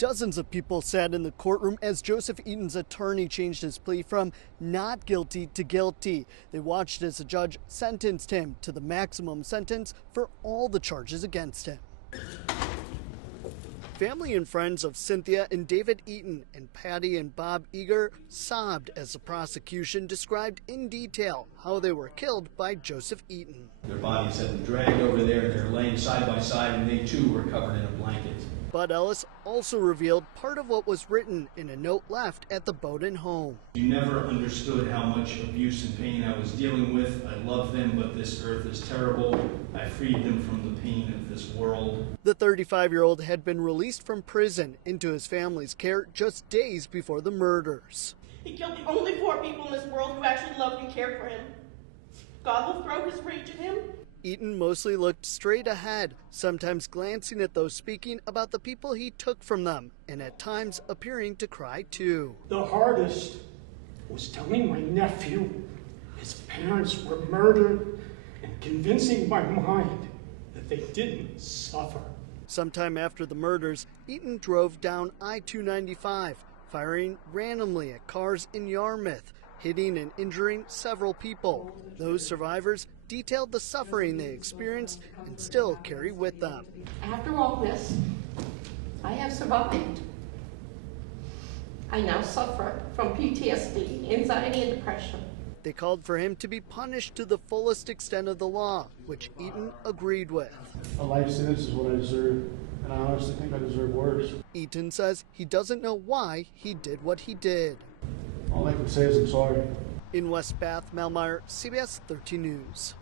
Dozens of people sat in the courtroom as Joseph Eaton's attorney changed his plea from not guilty to guilty. They watched as the judge sentenced him to the maximum sentence for all the charges against him. Family and friends of Cynthia and David Eaton and Patty and Bob Eager sobbed as the prosecution described in detail how they were killed by Joseph Eaton. Their bodies had been dragged over there, and they're laying side by side, and they too were covered in a blanket. Bud Ellis also revealed part of what was written in a note left at the Bowden home. You never understood how much abuse and pain I was dealing with. I love them, but this earth is terrible. I freed them from the pain of this world. The 35-year-old had been released from prison into his family's care just days before the murders. He killed the only 4 people in this world who actually loved and cared for him. God will throw his rage at him. Eaton mostly looked straight ahead, sometimes glancing at those speaking about the people he took from them, and at times appearing to cry too. The hardest was telling my nephew his parents were murdered and convincing my mind that they didn't suffer. Sometime after the murders, Eaton drove down I-295, firing randomly at cars in Yarmouth, hitting and injuring several people. Those survivors detailed the suffering they experienced and still carry with them. After all this, I have survived. I now suffer from PTSD, anxiety, and depression. They called for him to be punished to the fullest extent of the law, which Eaton agreed with. A life sentence is what I deserve, and I honestly think I deserve worse. Eaton says he doesn't know why he did what he did. All I can say is I'm sorry. In West Bath, Mel Meyer, CBS 13 News.